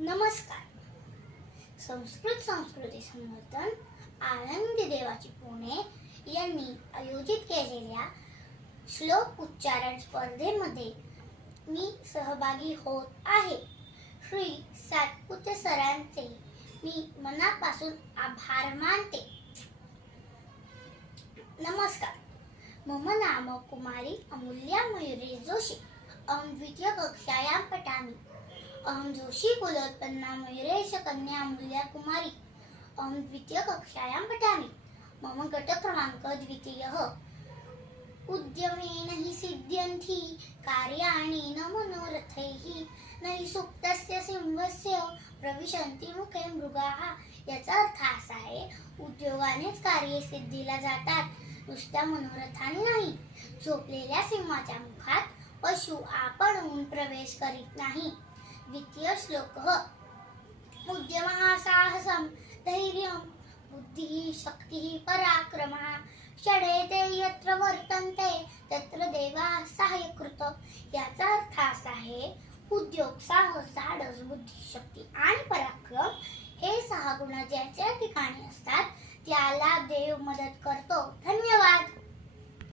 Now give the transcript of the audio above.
नमस्कार. संस्कृत संस्कृती संवर्धन आनंदी देवाची पुणे यांनी आयोजित केलेल्या श्लोक उच्चारण स्पर्धेमध्ये मी सहभागी होत आहे. श्री सातपुते सरांचे मी मनापासून आभार मानते. नमस्कार. मम नाम कुमारी अमूल्या मयुरी जोशी. अहं द्वितीय कक्षायां पठामि. अहं जोशी कुलोत्पन्ना मयुरेश कन्या मूल्या कुमारी. अहं द्वितीय कक्षायां पठामि. मम गटक्रमाङ्क द्वितीयः. उद्यमेन हि सिद्ध्यन्ति कार्याणि न मनोरथैः न हि सुप्तस्य सिंहस्य प्रविशन्ति मुखे मृगाः। याचा अर्थ असा आहे उद्योगानेच कार्य सिद्धीला जातात नुसत्या मनोरथाने नाही. झोपलेल्या सिंहाच्या मुखात पशु आपण प्रवेश करीत नाही. द्वितीय श्लोक. हो. उद्यमः साहसं धैर्यं बुद्धिः शक्तिः पराक्रमः. षडेते यत्र वर्तन्ते तत्र देवाः सहाय्यकृत याचा अर्थ असा आहे उद्योग साहस धाडस बुद्धी शक्ती आणि पराक्रम हे सहा गुण ज्याच्या ठिकाणी असतात त्याला देव मदत करतो. धन्यवाद.